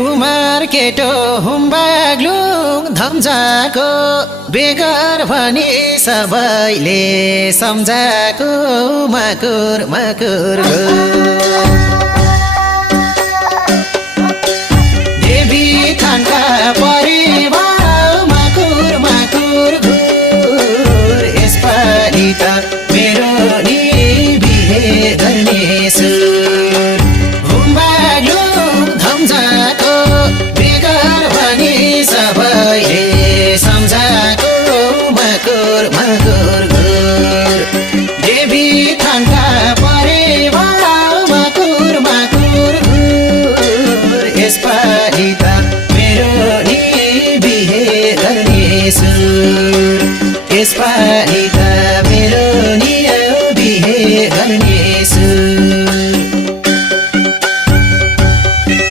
कुमार केटो हुम्बाग्लुङ धम्जाको बेगर भनी सबैले सम्झाको मकुर मकुर देवी थानका परिवार मकुर मकुर घुर यसपालि त मेरो नि बिहे गर्ने सुर हुम्बाग्लुङ धम्जाको बेगर भनी सबैले सम्झाको मकुर मकुर घुर देवी थानका परिवार मकुर मकुर घुर यसपालि त मेरो नि बिहे गर्ने सुर यसपालि